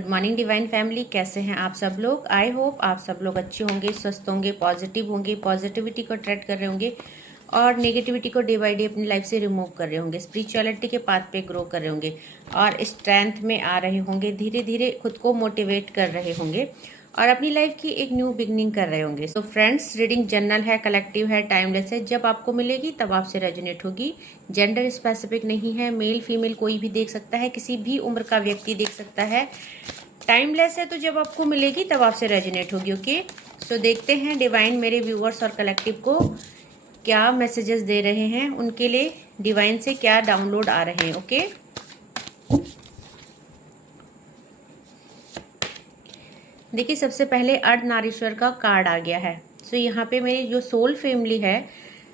Good morning divine family, कैसे हैं आप सब लोग। आई होप आप सब लोग अच्छे होंगे, स्वस्थ होंगे, पॉजिटिव होंगे, पॉजिटिविटी को अट्रैक्ट कर रहे होंगे और नेगेटिविटी को डे बाय डे अपनी लाइफ से रिमूव कर रहे होंगे, स्पिरिचुअलिटी के पाथ पे ग्रो कर रहे होंगे और स्ट्रेंथ में आ रहे होंगे, धीरे धीरे खुद को मोटिवेट कर रहे होंगे और अपनी लाइफ की एक न्यू बिगनिंग कर रहे होंगे। तो फ्रेंड्स, रीडिंग जनरल है, कलेक्टिव है, टाइमलेस है। जब आपको मिलेगी तब आपसे रेजोनेट होगी। जेंडर स्पेसिफिक नहीं है, मेल फीमेल कोई भी देख सकता है, किसी भी उम्र का व्यक्ति देख सकता है। टाइमलेस है, तो जब आपको मिलेगी तब आपसे रेजोनेट होगी। ओके, सो देखते हैं डिवाइन मेरे व्यूअर्स और कलेक्टिव को क्या मैसेजेस दे रहे हैं, उनके लिए डिवाइन से क्या डाउनलोड आ रहे हैं। ओके, देखिए सबसे पहले अर्धनारीश्वर का कार्ड आ गया है। सो यहाँ पे मेरी जो सोल फैमिली है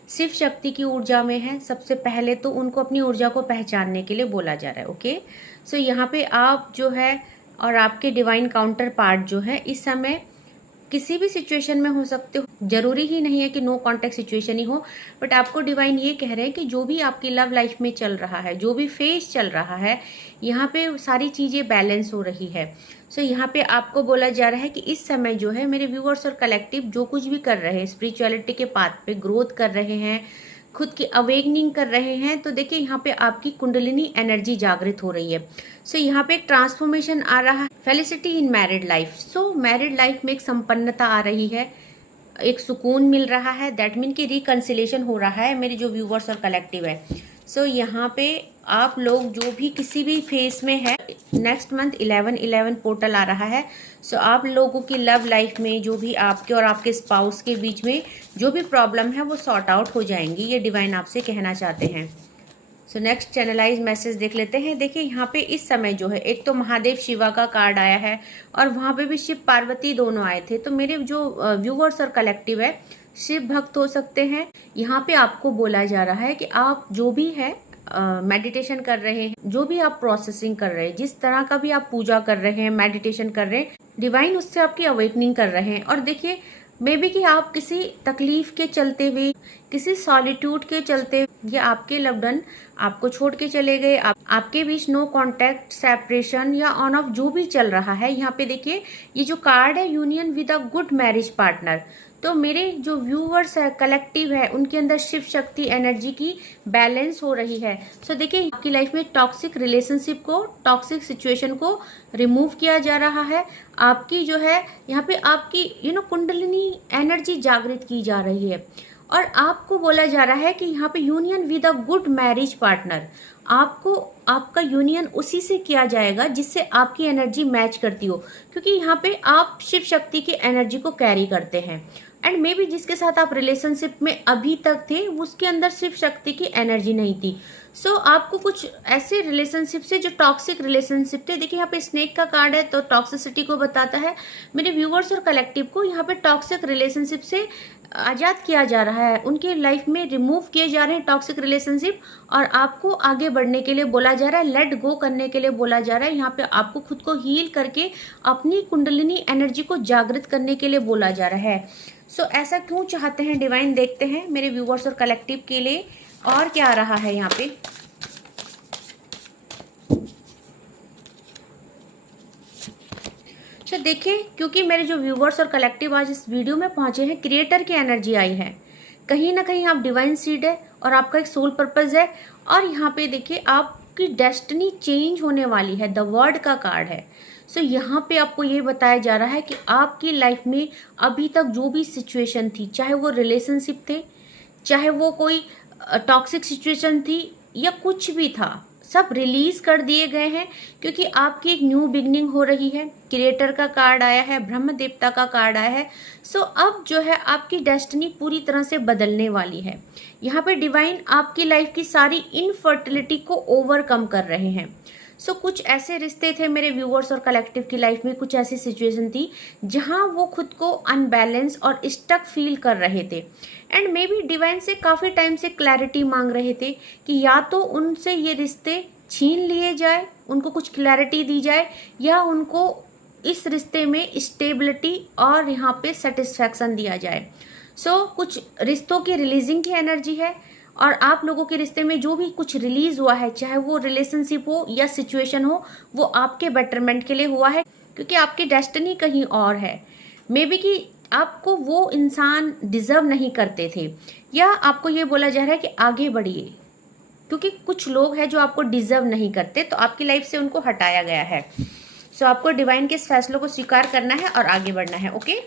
शिव शक्ति की ऊर्जा में है। सबसे पहले तो उनको अपनी ऊर्जा को पहचानने के लिए बोला जा रहा है। ओके, सो यहाँ पे आप जो है और आपके डिवाइन काउंटर पार्ट जो है इस समय किसी भी सिचुएशन में हो सकते हो। जरूरी ही नहीं है कि नो कॉन्टेक्ट सिचुएशन ही हो, बट आपको डिवाइन ये कह रहे हैं कि जो भी आपकी लव लाइफ में चल रहा है, जो भी फेज चल रहा है, यहाँ पे सारी चीजें बैलेंस हो रही है। सो यहाँ पे आपको बोला जा रहा है कि इस समय जो है मेरे व्यूअर्स और कलेक्टिव जो कुछ भी कर रहे हैं, स्पिरिचुअलिटी के पाथ पे ग्रोथ कर रहे हैं, खुद की अवेकनिंग कर रहे हैं, तो देखिए यहाँ पे आपकी कुंडलिनी एनर्जी जागृत हो रही है। सो यहाँ पे एक ट्रांसफॉर्मेशन आ रहा है। Felicity in married life. So married life में एक संपन्नता आ रही है, एक सुकून मिल रहा है। दैट मीन कि रिकंसिलेशन हो रहा है मेरे जो व्यूअर्स और कलेक्टिव है। सो यहाँ पे आप लोग जो भी किसी भी फेस में है, नेक्स्ट मंथ 11/11 पोर्टल आ रहा है। सो आप लोगों की लव लाइफ में जो भी आपके और आपके स्पाउस के बीच में जो भी प्रॉब्लम है वो सॉर्ट आउट हो जाएंगी, ये डिवाइन आपसे कहना चाहते हैं। सो नेक्स्ट चैनलाइज मैसेज देख लेते हैं। देखिए यहाँ पे इस समय जो है एक तो महादेव शिवा का कार्ड आया है और वहां पे भी शिव पार्वती दोनों आए थे। तो मेरे जो व्यूअर्स और कलेक्टिव है शिव भक्त हो सकते हैं। यहाँ पे आपको बोला जा रहा है कि आप जो भी है मेडिटेशन कर रहे हैं, जो भी आप प्रोसेसिंग कर रहे हैं, जिस तरह का भी आप पूजा कर रहे हैं, मेडिटेशन कर रहे हैं, डिवाइन उससे आपकी अवेकनिंग कर रहे हैं। और देखिए मे बी कि आप किसी तकलीफ के चलते हुए, किसी सॉलिट्यूड के चलते, या आपके लव्ड वन आपको छोड़ के चले गए, आपके बीच नो कांटेक्ट, सेपरेशन या ऑन ऑफ जो भी चल रहा है। यहाँ पे देखिए ये जो कार्ड है union with a good marriage partner. तो मेरे जो व्यूअर्स है, कलेक्टिव है, उनके अंदर शिव शक्ति एनर्जी की बैलेंस हो रही है। सो देखिए आपकी लाइफ में टॉक्सिक रिलेशनशिप को, टॉक्सिक सिचुएशन को रिमूव किया जा रहा है। आपकी जो है यहाँ पे आपकी कुंडलिनी एनर्जी जागृत की जा रही है और आपको बोला जा रहा है कि यहाँ पे union with a good marriage partner, आपको आपका यूनियन उसी से किया जाएगा जिससे आपकी एनर्जी मैच करती हो, क्योंकि यहाँ पे आप शिव शक्ति की एनर्जी को कैरी करते हैं। एंड मे बी जिसके साथ आप रिलेशनशिप में अभी तक थे उसके अंदर शिव शक्ति की एनर्जी नहीं थी। सो आपको कुछ ऐसे रिलेशनशिप से जो टॉक्सिक रिलेशनशिप थे, देखिए यहाँ पे स्नेक का कार्ड है तो टॉक्सिसिटी को बताता है। मेरे व्यूअर्स और कलेक्टिव को यहाँ पे टॉक्सिक रिलेशनशिप से आजाद किया जा रहा है, उनके लाइफ में रिमूव किए जा रहे हैं टॉक्सिक रिलेशनशिप और आपको आगे बढ़ने के लिए बोला जा रहा है, लेट गो करने के लिए बोला जा रहा है। यहाँ पे आपको खुद को हील करके अपनी कुंडलिनी एनर्जी को जागृत करने के लिए बोला जा रहा है। सो ऐसा क्यों चाहते हैं डिवाइन, देखते हैं मेरे व्यूअर्स और कलेक्टिव के लिए और क्या आ रहा है यहाँ पे। अच्छा देखिए, क्योंकि मेरे जो व्यूअर्स और कलेक्टिव आज इस वीडियो में पहुंचे हैं, क्रिएटर की एनर्जी आई है। कहीं ना कहीं आप डिवाइन सीड है और आपका एक सोल पर्पस है और यहाँ पे देखिए आपकी डेस्टिनी चेंज होने वाली है। द वर्ड का कार्ड है। सो यहाँ पे आपको ये बताया जा रहा है कि आपकी लाइफ में अभी तक जो भी सिचुएशन थी, चाहे वो रिलेशनशिप थे, चाहे वो कोई टॉक्सिक सिचुएशन थी या कुछ भी था, सब रिलीज कर दिए गए हैं क्योंकि आपकी एक न्यू बिगनिंग हो रही है। क्रिएटर का कार्ड आया है, ब्रह्म देवता का कार्ड आया है। सो अब जो है आपकी डेस्टिनी पूरी तरह से बदलने वाली है। यहाँ पे डिवाइन आपकी लाइफ की सारी इनफर्टिलिटी को ओवरकम कर रहे हैं। सो कुछ ऐसे रिश्ते थे मेरे व्यूअर्स और कलेक्टिव की लाइफ में, कुछ ऐसी सिचुएशन थी जहां वो खुद को अनबैलेंस और स्टक फील कर रहे थे एंड मे बी डिवाइन से काफ़ी टाइम से क्लैरिटी मांग रहे थे कि या तो उनसे ये रिश्ते छीन लिए जाए, उनको कुछ क्लैरिटी दी जाए, या उनको इस रिश्ते में स्टेबिलिटी और यहाँ पे सेटिस्फैक्शन दिया जाए। सो कुछ रिश्तों की रिलीजिंग की एनर्जी है और आप लोगों के रिश्ते में जो भी कुछ रिलीज हुआ है, चाहे वो रिलेशनशिप हो या सिचुएशन हो, वो आपके बेटरमेंट के लिए हुआ है। क्योंकि आपकी डेस्टिनी कहीं और है। मे बी कि आपको वो इंसान डिजर्व नहीं करते थे, या आपको ये बोला जा रहा है कि आगे बढ़िए, क्योंकि कुछ लोग हैं जो आपको डिजर्व नहीं करते, तो आपकी लाइफ से उनको हटाया गया है। सो आपको डिवाइन के इस फैसलों को स्वीकार करना है और आगे बढ़ना है। ओके,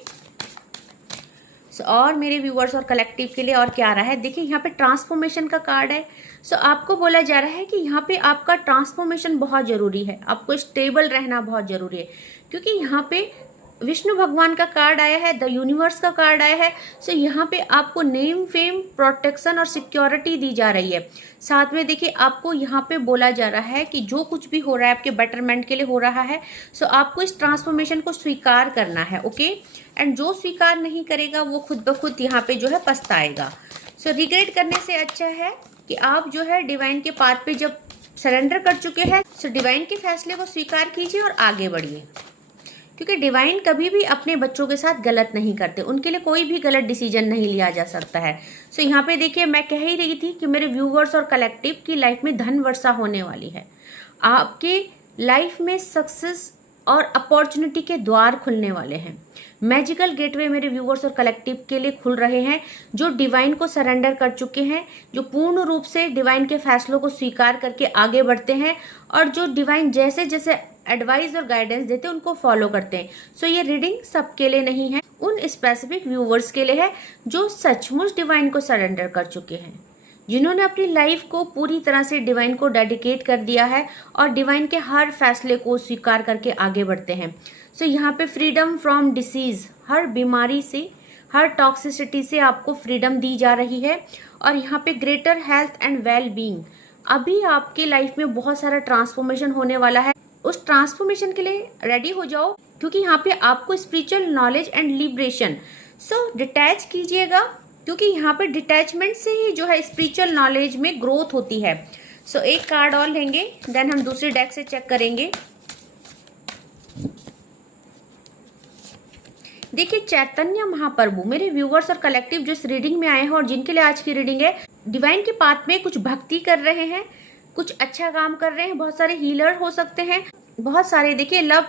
और मेरे व्यूअर्स और कलेक्टिव के लिए और क्या आ रहा है, देखिए यहाँ पे ट्रांसफॉर्मेशन का कार्ड है। सो आपको बोला जा रहा है कि यहाँ पे आपका ट्रांसफॉर्मेशन बहुत जरूरी है, आपको स्टेबल रहना बहुत जरूरी है, क्योंकि यहाँ पे विष्णु भगवान का कार्ड आया है, द यूनिवर्स का कार्ड आया है। सो यहाँ पे आपको नेम, फेम, प्रोटेक्शन और सिक्योरिटी दी जा रही है। साथ में देखिए आपको यहाँ पे बोला जा रहा है कि जो कुछ भी हो रहा है आपके बेटरमेंट के लिए हो रहा है। सो आपको इस ट्रांसफॉर्मेशन को स्वीकार करना है। ओके, एंड जो स्वीकार नहीं करेगा वो खुद ब खुद यहाँ पे जो है पछताएगा। सो रिग्रेट करने से अच्छा है कि आप जो है डिवाइन के पाथ पे जब सरेंडर कर चुके हैं, सो डिवाइन के फैसले को स्वीकार कीजिए और आगे बढ़िए, क्योंकि डिवाइन कभी भी अपने बच्चों के साथ गलत नहीं करते, उनके लिए कोई भी गलत डिसीजन नहीं लिया जा सकता है। सो यहाँ पे देखिए मैं कह ही रही थी कि मेरे व्यूवर्स और कलेक्टिव की लाइफ में धन वर्षा होने वाली है। आपके लाइफ में सक्सेस और अपॉर्चुनिटी के द्वार खुलने वाले हैं। मैजिकल गेटवे मेरे व्यूवर्स और कलेक्टिव के लिए खुल रहे हैं, जो डिवाइन को सरेंडर कर चुके हैं, जो पूर्ण रूप से डिवाइन के फैसलों को स्वीकार करके आगे बढ़ते हैं, और जो डिवाइन जैसे जैसे एडवाइस और गाइडेंस देते हैं उनको फॉलो करते हैं। सो ये रीडिंग सबके लिए नहीं है, उन स्पेसिफिक व्यूवर्स के लिए है जो सचमुच डिवाइन को सरेंडर कर चुके हैं, जिन्होंने अपनी लाइफ को पूरी तरह से डिवाइन को डेडिकेट कर दिया है और डिवाइन के हर फैसले को स्वीकार करके आगे बढ़ते हैं। सो यहाँ पे फ्रीडम फ्रॉम डिसीज, हर बीमारी से, हर टॉक्सिसिटी से आपको फ्रीडम दी जा रही है। और यहाँ पे greater health and well being, अभी आपके लाइफ में बहुत सारा ट्रांसफॉर्मेशन होने वाला है। उस ट्रांसफॉर्मेशन के लिए रेडी हो जाओ, क्योंकि यहाँ पे आपको spiritual knowledge and liberation, so detach कीजिएगा, क्योंकि यहाँ पे डिटैचमेंट से ही जो है स्पिरिचुअल नॉलेज में ग्रोथ होती है। सो एक कार्ड और लेंगे, देन हम दूसरे डेक से चेक करेंगे। देखिए चैतन्य महाप्रभु, मेरे व्यूवर्स और कलेक्टिव जो इस रीडिंग में आए हैं और जिनके लिए आज की रीडिंग है, डिवाइन के पाथ में कुछ भक्ति कर रहे हैं, कुछ अच्छा काम कर रहे हैं, बहुत सारे हीलर हो सकते हैं, बहुत सारे देखिए love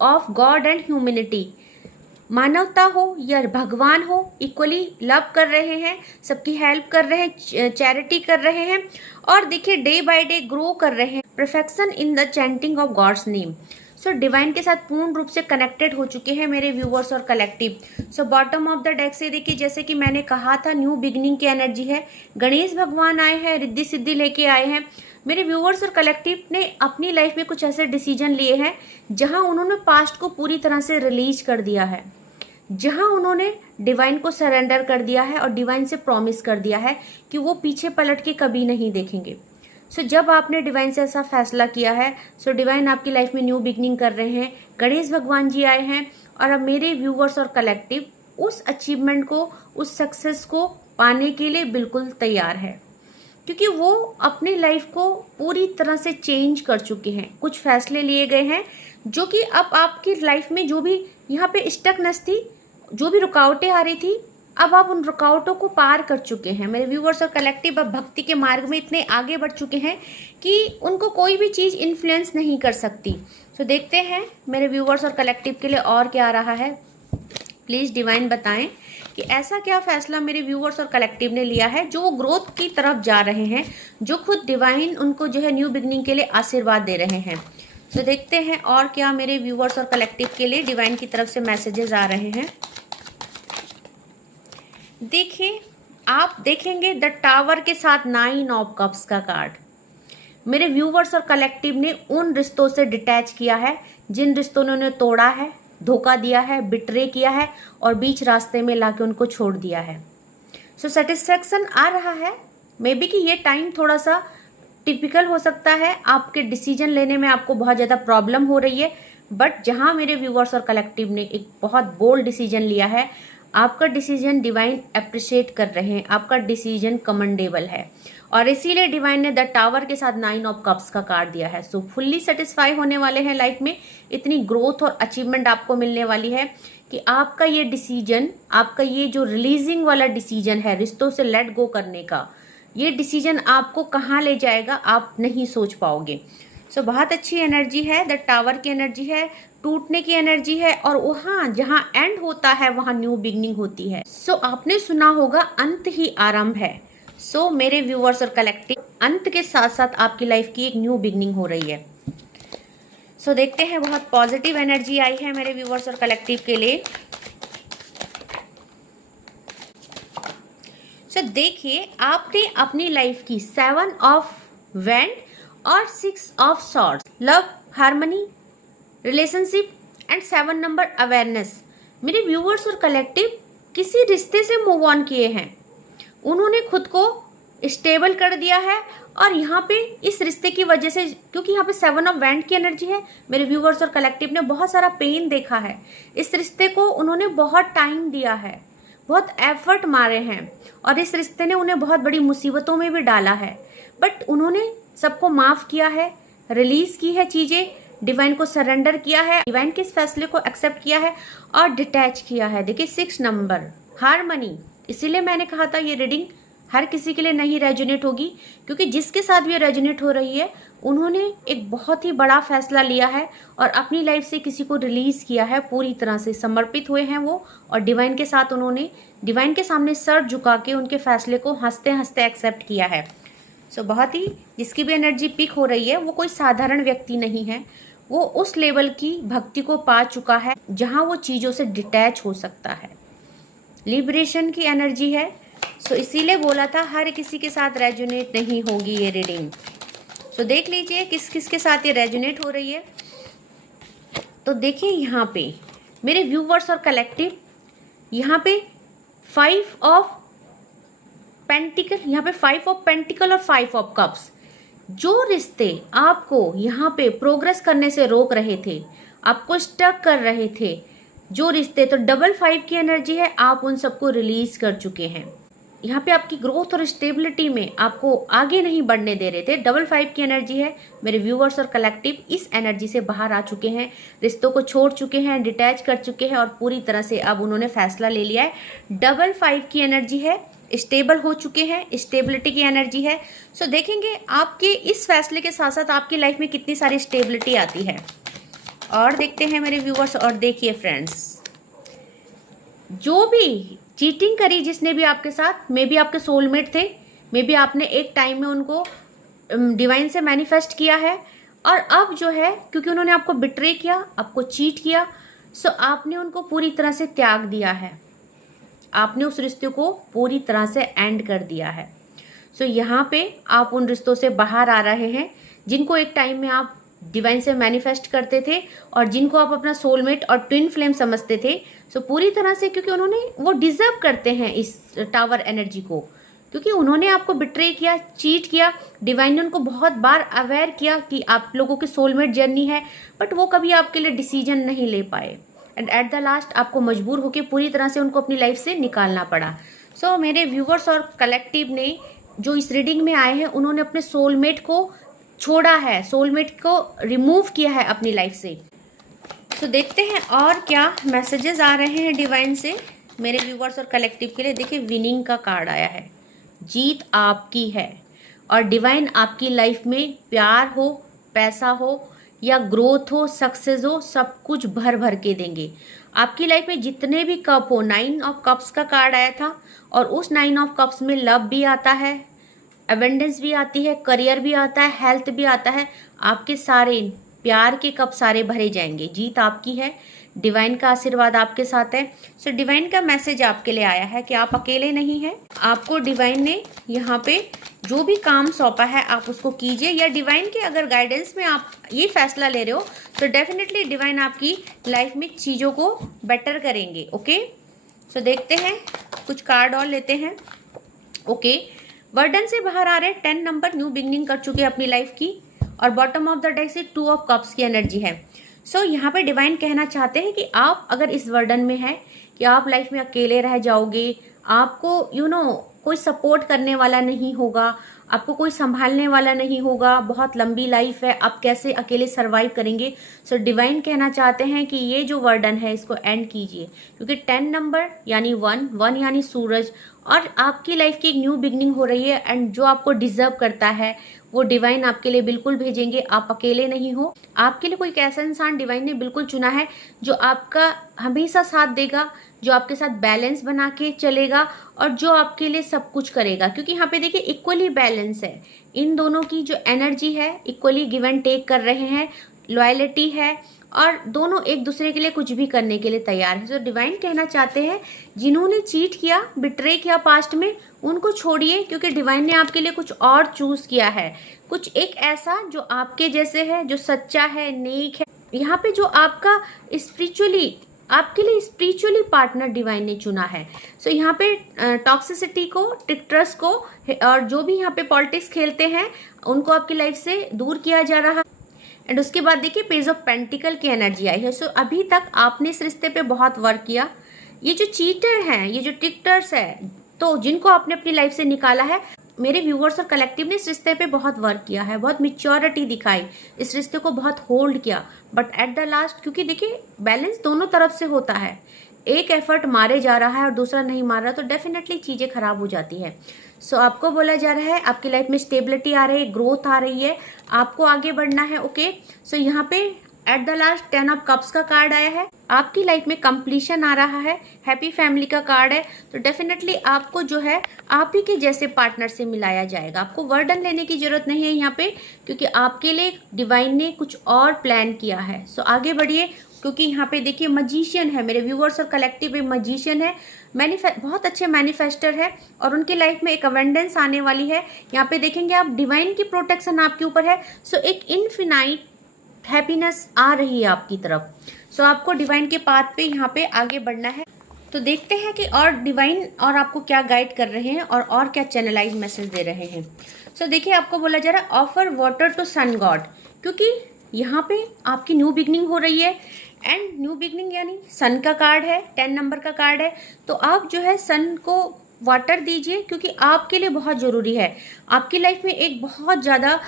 of God and humanity, मानवता हो या भगवान हो, इक्वली लव कर रहे हैं, सबकी हेल्प कर रहे हैं, चैरिटी कर रहे हैं, और देखिए डे बाय डे ग्रो कर रहे हैं, perfection in the chanting of God's name. So divine के साथ पूर्ण रूप से कनेक्टेड हो चुके हैं मेरे व्यूवर्स और collective. So bottom of the deck से देखिए, जैसे कि मैंने कहा था न्यू बिगनिंग की एनर्जी है, गणेश भगवान आए हैं, रिद्धि सिद्धि लेके आए हैं। मेरे व्यूवर्स और कलेक्टिव ने अपनी लाइफ में कुछ ऐसे डिसीजन लिए हैं जहां उन्होंने पास्ट को पूरी तरह से रिलीज कर दिया है, जहां उन्होंने डिवाइन को सरेंडर कर दिया है और डिवाइन से प्रॉमिस कर दिया है कि वो पीछे पलट के कभी नहीं देखेंगे। सो जब आपने डिवाइन से ऐसा फैसला किया है, सो डिवाइन आपकी लाइफ में न्यू बिगनिंग कर रहे हैं, गणेश भगवान जी आए हैं, और अब मेरे व्यूवर्स और कलेक्टिव उस अचीवमेंट को, उस सक्सेस को पाने के लिए बिल्कुल तैयार है, क्योंकि वो अपनी लाइफ को पूरी तरह से चेंज कर चुके हैं। कुछ फैसले लिए गए हैं जो कि अब आपकी लाइफ में जो भी यहाँ पे स्टकनेस थी, जो भी रुकावटें आ रही थी, अब आप उन रुकावटों को पार कर चुके हैं। मेरे व्यूवर्स और कलेक्टिव अब भक्ति के मार्ग में इतने आगे बढ़ चुके हैं कि उनको कोई भी चीज़ इन्फ्लुएंस नहीं कर सकती। सो देखते हैं मेरे व्यूवर्स और कलेक्टिव के लिए और क्या आ रहा है। प्लीज़ डिवाइन बताएं कि ऐसा क्या फैसला मेरे व्यूवर्स और कलेक्टिव ने लिया है जो वो ग्रोथ की तरफ जा रहे हैं, जो खुद डिवाइन उनको जो है न्यू बिगनिंग के लिए आशीर्वाद दे रहे हैं। तो देखते हैं और क्या मेरे व्यूवर्स और कलेक्टिव के लिए डिवाइन की तरफ से मैसेजेस आ रहे हैं। देखिए आप देखेंगे द टावर के साथ 9 ऑफ कप्स का कार्ड। मेरे व्यूवर्स और कलेक्टिव ने उन रिश्तों से डिटैच किया है जिन रिश्तों ने उन्हें तोड़ा है, धोखा दिया है, बिट्रे किया है और बीच रास्ते में लाके उनको छोड़ दिया है। सो सेटिस्फेक्शन आ रहा है। मे बी कि ये टाइम थोड़ा सा टिपिकल हो सकता है, आपके डिसीजन लेने में आपको बहुत ज़्यादा प्रॉब्लम हो रही है, बट जहाँ मेरे व्यूवर्स और कलेक्टिव ने एक बहुत बोल्ड डिसीजन लिया है, आपका डिसीजन डिवाइन अप्रिशिएट कर रहे हैं, आपका डिसीजन कमेंडेबल है, और इसीलिए डिवाइन ने द टावर के साथ 9 ऑफ कप्स का कार्ड दिया है। सो फुल्ली सेटिस्फाई होने वाले हैं लाइफ में, इतनी ग्रोथ और अचीवमेंट आपको मिलने वाली है कि आपका ये डिसीजन, आपका ये जो रिलीजिंग वाला डिसीजन है, रिश्तों से लेट गो करने का, ये डिसीजन आपको कहाँ ले जाएगा आप नहीं सोच पाओगे। सो बहुत अच्छी एनर्जी है, द टावर की एनर्जी है, टूटने की एनर्जी है, और वहाँ जहाँ एंड होता है वहाँ न्यू बिगनिंग होती है। सो आपने सुना होगा अंत ही आरंभ है। सो मेरे व्यूअर्स और कलेक्टिव, अंत के साथ साथ आपकी लाइफ की एक न्यू बिगनिंग हो रही है। सो देखते हैं, बहुत पॉजिटिव एनर्जी आई है मेरे व्यूअर्स और कलेक्टिव के लिए। सो देखिए, आपने अपनी लाइफ की 7 ऑफ वैंड और 6 of swords, love, harmony, relationship and 7 number awareness. मेरे व्यूअर्स और कलेक्टिव किसी रिश्ते से मूव ऑन किए हैं, उन्होंने खुद को स्टेबल कर दिया है। और यहाँ पे इस रिश्ते की वजह से, क्योंकि यहाँ पे 7 ऑफ वैंड की एनर्जी है, मेरे व्यूअर्स और कलेक्टिव ने बहुत सारा पेन देखा है। इस रिश्ते को उन्होंने बहुत टाइम दिया है, बहुत एफर्ट मारे हैं, और इस रिश्ते ने उन्हें बहुत बड़ी मुसीबतों में भी डाला है। बट उन्होंने सबको माफ किया है, रिलीज की है चीजें, डिवाइन को सरेंडर किया है, डिवाइन के इस फैसले को एक्सेप्ट किया है और डिटैच किया है। देखिए 6 नंबर, हार्मनी। इसीलिए मैंने कहा था ये रीडिंग हर किसी के लिए नहीं रेजोनेट होगी, क्योंकि जिसके साथ भी रेजोनेट हो रही है उन्होंने एक बहुत ही बड़ा फैसला लिया है और अपनी लाइफ से किसी को रिलीज किया है, पूरी तरह से समर्पित हुए हैं वो, और डिवाइन के साथ उन्होंने डिवाइन के सामने सर झुका के उनके फैसले को हंसते हंसते एक्सेप्ट किया है। सो बहुत ही, जिसकी भी एनर्जी पिक हो रही है वो कोई साधारण व्यक्ति नहीं है, वो उस लेवल की भक्ति को पा चुका है जहां वो चीज़ों से डिटैच हो सकता है। लिबरेशन की एनर्जी है। सो इसीलिए बोला था हर किसी के साथ रेजोनेट नहीं होगी ये रीडिंग। सो देख लीजिए किस किस के साथ ये रेजोनेट हो रही है। तो देखिए यहाँ पे मेरे व्यूवर्स और कलेक्टिव, यहाँ पे 5 ऑफ पेंटिकल, यहाँ पे 5 ऑफ पेंटिकल और 5 ऑफ कप्स। जो रिश्ते आपको यहाँ पे प्रोग्रेस करने से रोक रहे थे, आपको स्टक कर रहे थे, जो रिश्ते, तो डबल 5 की एनर्जी है, आप उन सबको रिलीज कर चुके हैं। यहाँ पे आपकी ग्रोथ और स्टेबिलिटी में आपको आगे नहीं बढ़ने दे रहे थे। डबल 5 की एनर्जी है, मेरे व्यूअर्स और कलेक्टिव इस एनर्जी से बाहर आ चुके हैं, रिश्तों को छोड़ चुके हैं, डिटैच कर चुके हैं, और पूरी तरह से अब उन्होंने फैसला ले लिया है। डबल 5 की एनर्जी है, स्टेबल हो चुके हैं, स्टेबिलिटी की एनर्जी है। सो देखेंगे आपके इस फैसले के साथ साथ आपकी लाइफ में कितनी सारी स्टेबिलिटी आती है। और देखते हैं मेरे व्यूअर्स, और देखिए फ्रेंड्स, जो भी चीटिंग करी जिसने भी आपके साथ, मे बी आपके सोलमेट थे, मे बी आपने एक टाइम में उनको डिवाइन से मैनिफेस्ट किया है, और अब जो है क्योंकि उन्होंने आपको बिट्रे किया, आपको चीट किया, सो आपने उनको पूरी तरह से त्याग दिया है, आपने उस रिश्ते को पूरी तरह से एंड कर दिया है। सो यहाँ पे आप उन रिश्तों से बाहर आ रहे हैं जिनको एक टाइम में आप डिवाइन से मैनिफेस्ट करते थे और जिनको आप अपना सोलमेट और ट्विन फ्लेम समझते थे। सो पूरी तरह से, क्योंकि उन्होंने, वो डिजर्व करते हैं इस टावर एनर्जी को, क्योंकि उन्होंने आपको बिट्रे किया, चीट किया। डिवाइन ने उनको बहुत बार अवेयर किया कि आप लोगों की सोलमेट जर्नी है, बट वो कभी आपके लिए डिसीजन नहीं ले पाए, एंड एट द लास्ट आपको मजबूर होकर पूरी तरह से उनको अपनी लाइफ से निकालना पड़ा। सो मेरे व्यूवर्स और कलेक्टिव ने जो इस रीडिंग में आए हैं, उन्होंने अपने सोलमेट को छोड़ा है, सोलमेट को रिमूव किया है अपनी लाइफ से। तो देखते हैं और क्या मैसेजेस आ रहे हैं डिवाइन से मेरे व्यूवर्स और कलेक्टिव के लिए। देखिए विनिंग का कार्ड आया है, जीत आपकी है, और डिवाइन आपकी लाइफ में प्यार हो, पैसा हो या ग्रोथ हो, सक्सेस हो, सब कुछ भर भर के देंगे। आपकी लाइफ में जितने भी कप हो, 9 ऑफ कप्स का कार्ड आया था, और उस 9 ऑफ कप्स में लव भी आता है, अबेंडेंस भी आती है, करियर भी आता है, हेल्थ भी आता है। आपके सारे प्यार के कप सारे भरे जाएंगे, जीत आपकी है, डिवाइन का आशीर्वाद आपके साथ है। सो डिवाइन का मैसेज आपके लिए आया है कि आप अकेले नहीं हैं, आपको डिवाइन ने यहाँ पे जो भी काम सौंपा है आप उसको कीजिए, या डिवाइन के अगर गाइडेंस में आप ये फैसला ले रहे हो तो डेफिनेटली डिवाइन आपकी लाइफ में चीज़ों को बेटर करेंगे। ओके, सो देखते हैं, कुछ कार्ड और लेते हैं। ओके, बर्डन से बाहर आ रहे 10 नंबर, न्यू बिगनिंग कर चुके हैं अपनी लाइफ की, और बॉटम ऑफ द डेक से 2 ऑफ कप्स की एनर्जी है। सो यहाँ पे डिवाइन कहना चाहते हैं कि आप अगर इस बर्डन में है कि आप लाइफ में अकेले रह जाओगे, आपको कोई सपोर्ट करने वाला नहीं होगा, आपको कोई संभालने वाला नहीं होगा, बहुत लंबी लाइफ है, आप कैसे अकेले सरवाइव करेंगे। सो डिवाइन कहना चाहते हैं कि ये जो वर्डन है इसको एंड कीजिए, क्योंकि 10 नंबर यानी 1 यानी सूरज, और आपकी लाइफ की एक न्यू बिगनिंग हो रही है, एंड जो आपको डिजर्व करता है वो डिवाइन आपके लिए बिल्कुल भेजेंगे। आप अकेले नहीं हो, आपके लिए कोई ऐसा इंसान डिवाइन ने बिल्कुल चुना है जो आपका हमेशा साथ देगा, जो आपके साथ बैलेंस बना के चलेगा और जो आपके लिए सब कुछ करेगा। क्योंकि यहाँ पे देखिए इक्वली बैलेंस है, इन दोनों की जो एनर्जी है इक्वली गिव एंड टेक कर रहे हैं, लॉयल्टी है, और दोनों एक दूसरे के लिए कुछ भी करने के लिए तैयार है। तो डिवाइन कहना चाहते हैं जिन्होंने चीट किया, बिट्रे किया पास्ट में, उनको छोड़िए, क्योंकि डिवाइन ने आपके लिए कुछ और चूज किया है, कुछ एक ऐसा जो आपके जैसे है, जो सच्चा है, नेक है। यहाँ पे जो आपका स्पिरिचुअली, आपके लिए स्पिरिचुअली पार्टनर डिवाइन ने चुना है। सो यहाँ पे टॉक्सिसिटी को, ट्रिक्टर्स को, और जो भी यहाँ पे पॉलिटिक्स खेलते हैं उनको आपकी लाइफ से दूर किया जा रहा है। एंड उसके बाद देखिए पेज ऑफ पेंटिकल की एनर्जी आई है। सो अभी तक आपने इस रिश्ते पे बहुत वर्क किया। ये जो चीटर हैं, ये जो ट्रिक्टर्स है, तो जिनको आपने अपनी लाइफ से निकाला है, मेरे व्यूअर्स और कलेक्टिव ने इस रिश्ते पे बहुत वर्क किया है, बहुत मिच्योरिटी दिखाई, इस रिश्ते को बहुत होल्ड किया। बट एट द लास्ट, क्योंकि देखिए बैलेंस दोनों तरफ से होता है, एक एफर्ट मारे जा रहा है और दूसरा नहीं मार रहा, तो डेफिनेटली चीजें खराब हो जाती है। सो आपको बोला जा रहा है आपकी लाइफ में स्टेबिलिटी आ रही है, ग्रोथ आ रही है, आपको आगे बढ़ना है। ओके, सो यहाँ पे at the last 10 of cups का कार्ड आया है, आपकी लाइफ में कंप्लीशन आ रहा है, हैप्पी फैमिली का कार्ड है। तो डेफिनेटली आपको जो है आप ही के जैसे पार्टनर से मिलाया जाएगा, आपको वर्डन लेने की जरूरत नहीं है यहाँ पे, क्योंकि आपके लिए डिवाइन ने कुछ और प्लान किया है। सो आगे बढ़िए, क्योंकि यहाँ पे देखिए मजिशियन है, मेरे व्यूअर्स और कलेक्टिव में मजिशियन है, बहुत अच्छे मैनिफेस्टर है, और उनकी लाइफ में एक अवेंडेंस आने वाली है। यहाँ पे देखेंगे आप डिवाइन की प्रोटेक्शन आपके ऊपर है। सो एक इनफिनाइट हैप्पीनेस आ रही है आपकी तरफ। सो आपको डिवाइन के पाथ पे यहाँ पे आगे बढ़ना है। तो देखते हैं कि और डिवाइन और आपको क्या गाइड कर रहे हैं और क्या चैनलाइज मैसेज दे रहे हैं। सो देखिए आपको बोला जा रहा है offer water to sun god, क्योंकि यहाँ पे आपकी न्यू बिगनिंग हो रही है, एंड न्यू बिगनिंग यानी सन का कार्ड है, 10 नंबर का कार्ड है। तो आप जो है सन को वाटर दीजिए, क्योंकि आपके लिए बहुत जरूरी है। आपकी लाइफ में एक बहुत ज्यादा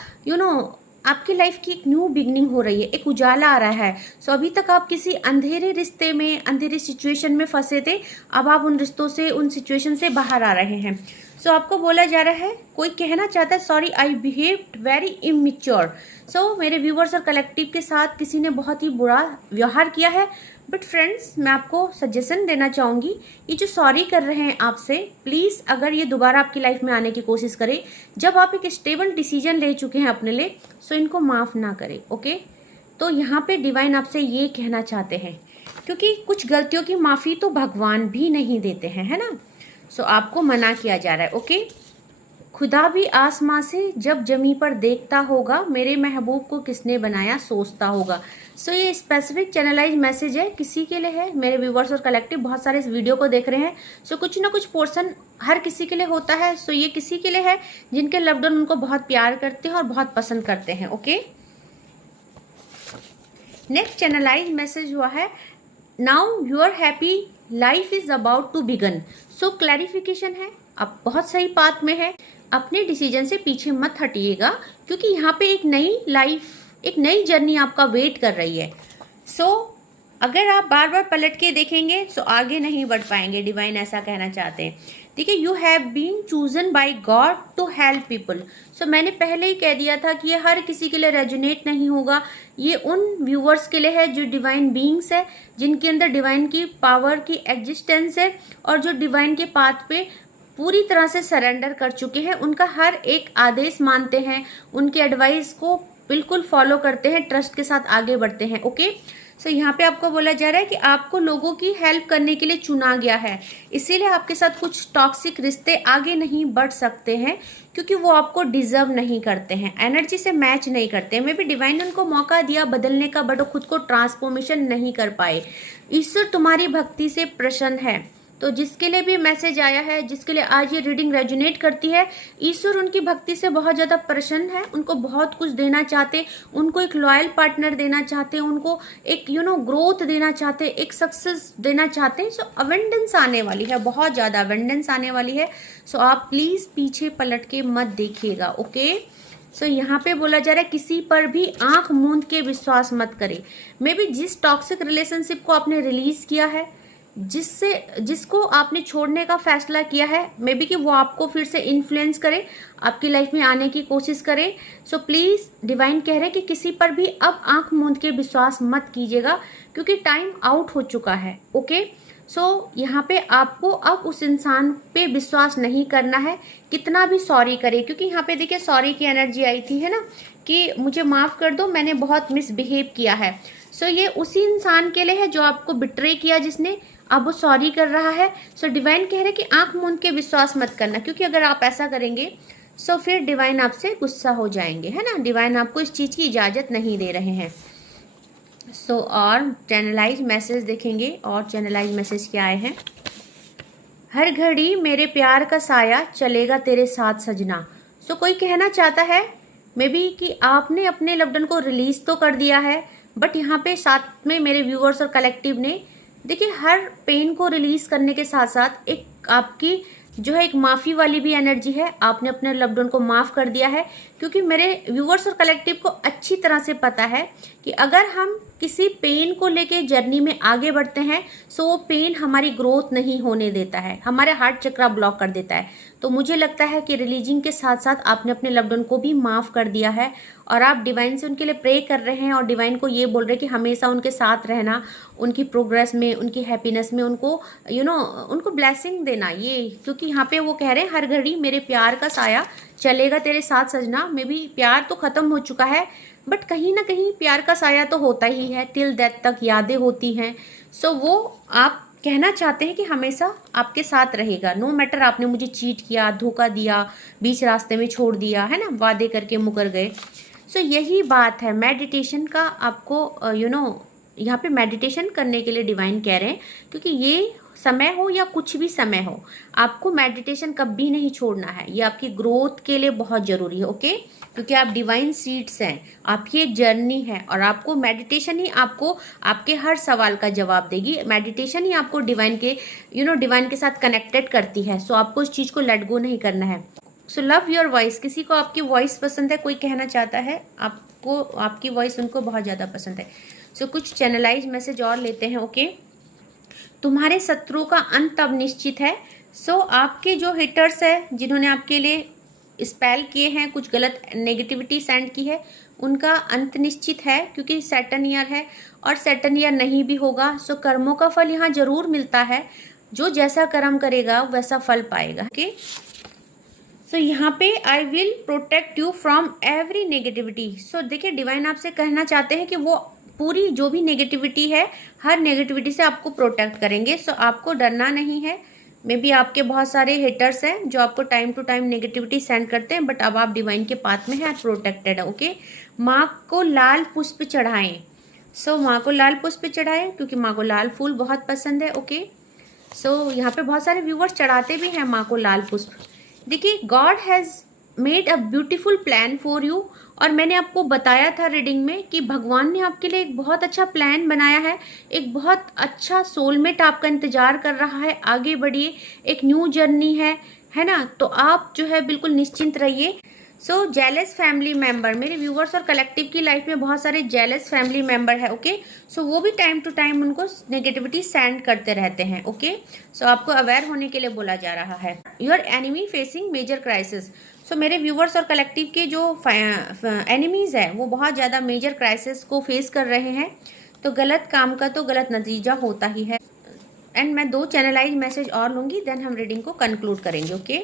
आपकी लाइफ की एक न्यू बिगनिंग हो रही है, एक उजाला आ रहा है। सो अभी तक आप किसी अंधेरे रिश्ते में, अंधेरे सिचुएशन में फंसे थे, अब आप उन रिश्तों से, उन सिचुएशन से बाहर आ रहे हैं। सो आपको बोला जा रहा है, कोई कहना चाहता है sorry I behaved very immature. So मेरे व्यूवर्स और कलेक्टिव के साथ किसी ने बहुत ही बुरा व्यवहार किया है। बट फ्रेंड्स, मैं आपको सजेशन देना चाहूँगी, ये जो सॉरी कर रहे हैं आपसे, प्लीज़ अगर ये दोबारा आपकी लाइफ में आने की कोशिश करें, जब आप एक स्टेबल डिसीजन ले चुके हैं अपने लिए, सो इनको माफ़ ना करें। ओके, तो यहाँ पे डिवाइन आपसे ये कहना चाहते हैं, क्योंकि कुछ गलतियों की माफ़ी तो भगवान भी नहीं देते हैं, है ना। सो आपको मना किया जा रहा है। ओके, खुदा भी आसमां से जब जमी पर देखता होगा, मेरे महबूब को किसने बनाया सोचता होगा। सो ये स्पेसिफिक चैनलाइज मैसेज है, किसी के लिए है। मेरे व्यूवर्स और कलेक्टिव बहुत सारे इस वीडियो को देख रहे हैं, सो कुछ ना कुछ पोर्शन हर किसी के लिए होता है। सो ये किसी के लिए है जिनके लव्ड वन उनको बहुत प्यार करते हैं और बहुत पसंद करते हैं। ओके, नेक्स्ट चैनलाइज मैसेज हुआ है, now your happy life is about to begin. So clarification है, आप बहुत सही पाथ में है, अपने डिसीजन से पीछे मत हटिएगा, क्योंकि यहाँ पे एक नई लाइफ, एक नई जर्नी आपका वेट कर रही है। सो अगर आप बार बार पलट के देखेंगे तो आगे नहीं बढ़ पाएंगे, डिवाइन ऐसा कहना चाहते हैं। देखिए, you have been chosen by God to help people. So मैंने पहले ही कह दिया था कि ये हर किसी के लिए रेजोनेट नहीं होगा, ये उन व्यूवर्स के लिए है जो डिवाइन बीइंग्स है, जिनके अंदर डिवाइन की पावर की एग्जिस्टेंस है, और जो डिवाइन के पाथ पे पूरी तरह से सरेंडर कर चुके हैं, उनका हर एक आदेश मानते हैं, उनके एडवाइस को बिल्कुल फॉलो करते हैं, ट्रस्ट के साथ आगे बढ़ते हैं। ओके, सो यहाँ पे आपको बोला जा रहा है कि आपको लोगों की हेल्प करने के लिए चुना गया है, इसीलिए आपके साथ कुछ टॉक्सिक रिश्ते आगे नहीं बढ़ सकते हैं, क्योंकि वो आपको डिजर्व नहीं करते हैं, एनर्जी से मैच नहीं करते हैं। मे भी डिवाइन ने उनको मौका दिया बदलने का, बट वो खुद को ट्रांसफॉर्मेशन नहीं कर पाए। ईश्वर तुम्हारी भक्ति से प्रसन्न है, तो जिसके लिए भी मैसेज आया है, जिसके लिए आज ये रीडिंग रेजोनेट करती है, ईश्वर उनकी भक्ति से बहुत ज़्यादा प्रसन्न है, उनको बहुत कुछ देना चाहते, उनको एक लॉयल पार्टनर देना चाहते, उनको एक ग्रोथ देना चाहते, एक सक्सेस देना चाहते हैं। सो अवेंडेंस आने वाली है, बहुत ज़्यादा अवेंडेंस आने वाली है। सो आप प्लीज़ पीछे पलट के मत देखिएगा, ओके। सो यहाँ पे बोला जा रहा है किसी पर भी आंख मूंद के विश्वास मत करें। मे बी जिस टॉक्सिक रिलेशनशिप को आपने रिलीज किया है, जिसको आपने छोड़ने का फैसला किया है, मे बी कि वो आपको फिर से इन्फ्लुएंस करे, आपकी लाइफ में आने की कोशिश करे। सो प्लीज डिवाइन कह रहे हैं कि किसी पर भी अब आंख मूंद के विश्वास मत कीजिएगा, क्योंकि टाइम आउट हो चुका है, ओके। सो यहाँ पे आपको अब उस इंसान पे विश्वास नहीं करना है, कितना भी सॉरी करे, क्योंकि यहाँ पे देखिए सॉरी की एनर्जी आई थी, है ना, कि मुझे माफ़ कर दो, मैंने बहुत मिसबिहेव किया है। सो ये उसी इंसान के लिए है जो आपको बिट्रे किया, जिसने अब वो सॉरी कर रहा है। सो डिवाइन कह रहे हैं कि आंख मूंद के विश्वास मत करना, क्योंकि अगर आप ऐसा करेंगे सो फिर डिवाइन आपसे गुस्सा हो जाएंगे, है ना। डिवाइन आपको इस चीज़ की इजाज़त नहीं दे रहे हैं। सो और चैनलाइज मैसेज देखेंगे, और चैनलाइज मैसेज क्या आए हैं। हर घड़ी मेरे प्यार का साया चलेगा तेरे साथ सजना। सो कोई कहना चाहता है मे बी कि आपने अपने लव्ड वन को रिलीज तो कर दिया है, बट यहाँ पे साथ में मेरे व्यूअर्स और कलेक्टिव ने देखिए हर पेन को रिलीज करने के साथ साथ एक आपकी जो है एक माफ़ी वाली भी एनर्जी है। आपने अपने लव्ड वन को माफ़ कर दिया है, क्योंकि मेरे व्यूअर्स और कलेक्टिव को अच्छी तरह से पता है कि अगर हम किसी पेन को लेके जर्नी में आगे बढ़ते हैं सो वो पेन हमारी ग्रोथ नहीं होने देता है, हमारे हार्ट चक्रा ब्लॉक कर देता है। तो मुझे लगता है कि रिलीजिंग के साथ साथ आपने अपने लव्ड वन को भी माफ़ कर दिया है, और आप डिवाइन से उनके लिए प्रे कर रहे हैं, और डिवाइन को ये बोल रहे हैं कि हमेशा उनके साथ रहना, उनकी प्रोग्रेस में, उनकी हैप्पीनेस में उनको उनको ब्लेसिंग देना। ये क्योंकि यहाँ पे वो कह रहे हैं हर घड़ी मेरे प्यार का साया चलेगा तेरे साथ सजना। मे बी प्यार तो ख़त्म हो चुका है, बट कहीं ना कहीं प्यार का साया तो होता ही है, टिल डेथ तक यादें होती हैं। सो वो आप कहना चाहते हैं कि हमेशा आपके साथ रहेगा, नो मैटर आपने मुझे चीट किया, धोखा दिया, बीच रास्ते में छोड़ दिया, है ना, वादे करके मुकर गए। सो यही बात है, मेडिटेशन का आपको यहाँ पे मेडिटेशन करने के लिए डिवाइन कह रहे हैं, क्योंकि ये समय हो या कुछ भी समय हो, आपको मेडिटेशन कभी नहीं छोड़ना है। ये आपकी ग्रोथ के लिए बहुत ज़रूरी है, ओके, क्योंकि आप डिवाइन सीड्स हैं, आपकी एक जर्नी है, और आपको मेडिटेशन ही आपको आपके हर सवाल का जवाब देगी। मेडिटेशन ही आपको डिवाइन के डिवाइन के साथ कनेक्टेड करती है। सो आपको इस चीज़ को लेट गो नहीं करना है। सो लव योर वॉइस, किसी को आपकी वॉइस पसंद है, कोई कहना चाहता है आपको आपकी वॉइस उनको बहुत ज़्यादा पसंद है। सो कुछ चैनलाइज मैसेज और लेते हैं, ओके। तुम्हारे शत्रु का अंत अब निश्चित है। सो आपके जो हिटर्स है, जिन्होंने आपके लिए स्पेल किए हैं, कुछ गलत नेगेटिविटी सेंड की है, उनका अंत निश्चित है, क्योंकि सैटर्न ईयर है और सैटर्न ईयर नहीं भी होगा। सो कर्मों का फल यहाँ जरूर मिलता है, जो जैसा कर्म करेगा वैसा फल पाएगा, ओके। सो यहाँ पे I will protect you from every negativity. So देखिए डिवाइन आपसे कहना चाहते हैं कि वो पूरी जो भी नेगेटिविटी है, हर नेगेटिविटी से आपको प्रोटेक्ट करेंगे। सो आपको डरना नहीं है। मे बी आपके बहुत सारे हेटर्स हैं जो आपको time to time negativity send करते हैं, बट अब आप डिवाइन के पाथ में हैं, प्रोटेक्टेड है, ओके। माँ को लाल पुष्प चढ़ाएं। सो माँ को लाल पुष्प चढ़ाएं, क्योंकि माँ को लाल फूल बहुत पसंद है, ओके। सो यहाँ पे बहुत सारे व्यूवर्स चढ़ाते भी हैं माँ को लाल पुष्प। देखिए God has made a beautiful plan for you, और मैंने आपको बताया था रीडिंग में कि भगवान ने आपके लिए एक बहुत अच्छा प्लान बनाया है, एक बहुत अच्छा सोलमेट आपका इंतजार कर रहा है। आगे बढ़िए, एक न्यू जर्नी है ना, तो आप जो है बिल्कुल निश्चिंत रहिए। सो जेलस फैमिली मेंबर, मेरे व्यूवर्स और कलेक्टिव की लाइफ में बहुत सारे जेलस फैमिली मेंबर है, ओके। सो वो भी टाइम टू टाइम उनको नेगेटिविटी सेंड करते रहते हैं, ओके। सो आपको अवेयर होने के लिए बोला जा रहा है। Your enemy facing major crisis. So मेरे व्यूवर्स और कलेक्टिव के जो एनिमीज़ है वो बहुत ज़्यादा मेजर क्राइसिस को फेस कर रहे हैं, तो गलत काम का तो गलत नतीजा होता ही है। एंड मैं 2 चैनलाइज मैसेज और लूँगी, देन हम रीडिंग को कंक्लूड करेंगे, okay.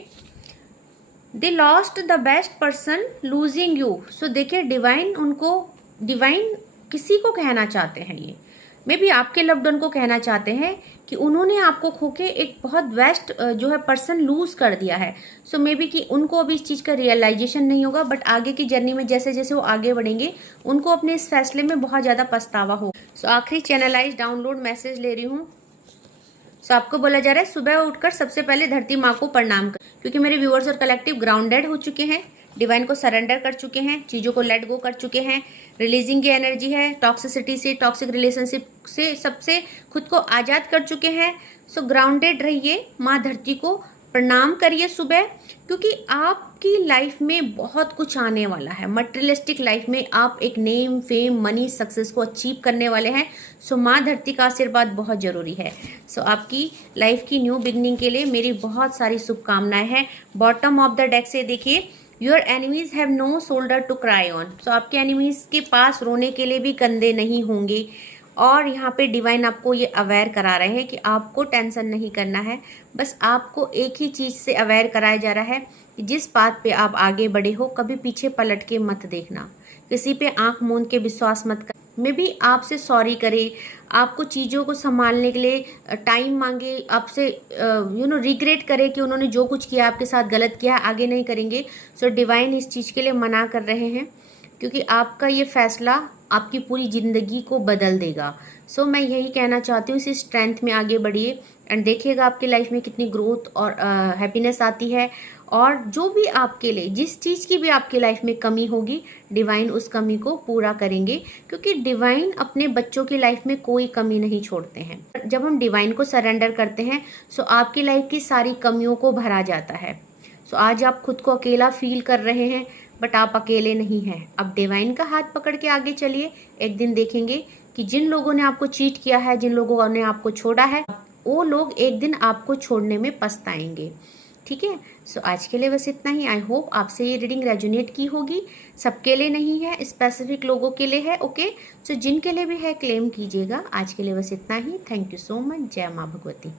They lost the best person losing you. So देखिए डिवाइन किसी को कहना चाहते हैं, ये मे बी आपके लव्ड वन को कहना चाहते हैं कि उन्होंने आपको खो के एक बहुत बेस्ट जो है पर्सन लूज कर दिया है। सो मे बी कि उनको अभी इस चीज़ का रियलाइजेशन नहीं होगा, बट आगे की जर्नी में जैसे जैसे वो आगे बढ़ेंगे उनको अपने इस फैसले में बहुत ज़्यादा पछतावा होगा। सो आखिरी चैनलाइज डाउनलोड मैसेज ले रही हूँ। सो आपको बोला जा रहा है सुबह उठकर सबसे पहले धरती माँ को प्रणाम कर, क्योंकि मेरे व्यूअर्स और कलेक्टिव ग्राउंडेड हो चुके हैं, डिवाइन को सरेंडर कर चुके हैं, चीज़ों को लेट गो कर चुके हैं, रिलीजिंग की एनर्जी है, टॉक्सिसिटी से, टॉक्सिक रिलेशनशिप से सबसे खुद को आज़ाद कर चुके हैं। सो ग्राउंडेड रहिए, माँ धरती को प्रणाम करिए सुबह, क्योंकि आपकी लाइफ में बहुत कुछ आने वाला है। मटेरियलिस्टिक लाइफ में आप एक नेम, फेम, मनी, सक्सेस को अचीव करने वाले हैं। सो माँ धरती का आशीर्वाद बहुत ज़रूरी है। सो आपकी लाइफ की न्यू बिगनिंग के लिए मेरी बहुत सारी शुभकामनाएं हैं। बॉटम ऑफ द डेक से देखिए, your enemies have no shoulder to cry on. So आपके एनिमीज के पास रोने के लिए भी कंधे नहीं होंगे। और यहाँ पे डिवाइन आपको ये अवेयर करा रहे हैं कि आपको टेंशन नहीं करना है, बस आपको एक ही चीज़ से अवेयर कराया जा रहा है कि जिस बात पे आप आगे बढ़े हो कभी पीछे पलट के मत देखना, किसी पे आंख मूंद के विश्वास मत कर। मैं भी आपसे सॉरी करे, आपको चीज़ों को संभालने के लिए टाइम मांगे, आपसे रिग्रेट करे कि उन्होंने जो कुछ किया आपके साथ गलत किया, आगे नहीं करेंगे। सो डिवाइन इस चीज़ के लिए मना कर रहे हैं, क्योंकि आपका ये फैसला आपकी पूरी ज़िंदगी को बदल देगा। सो मैं यही कहना चाहती हूँ, इसी स्ट्रेंथ में आगे बढ़िए एंड देखिएगा आपकी लाइफ में कितनी ग्रोथ और हैप्पीनेस आती है। और जो भी आपके लिए, जिस चीज़ की भी आपकी लाइफ में कमी होगी, डिवाइन उस कमी को पूरा करेंगे, क्योंकि डिवाइन अपने बच्चों की लाइफ में कोई कमी नहीं छोड़ते हैं। जब हम डिवाइन को सरेंडर करते हैं सो आपकी लाइफ की सारी कमियों को भरा जाता है। सो आज आप खुद को अकेला फील कर रहे हैं, बट आप अकेले नहीं हैं। अब डिवाइन का हाथ पकड़ के आगे चलिए, एक दिन देखेंगे कि जिन लोगों ने आपको चीट किया है, जिन लोगों ने आपको छोड़ा है, वो लोग एक दिन आपको छोड़ने में पछताएंगे। ठीक है, सो आज के लिए बस इतना ही। आई होप आपसे ये रीडिंग रेजोनेट की होगी। सबके लिए नहीं है, स्पेसिफिक लोगों के लिए है। ओके, सो जिनके लिए भी है क्लेम कीजिएगा। आज के लिए बस इतना ही। Thank you so much. जय माँ भगवती।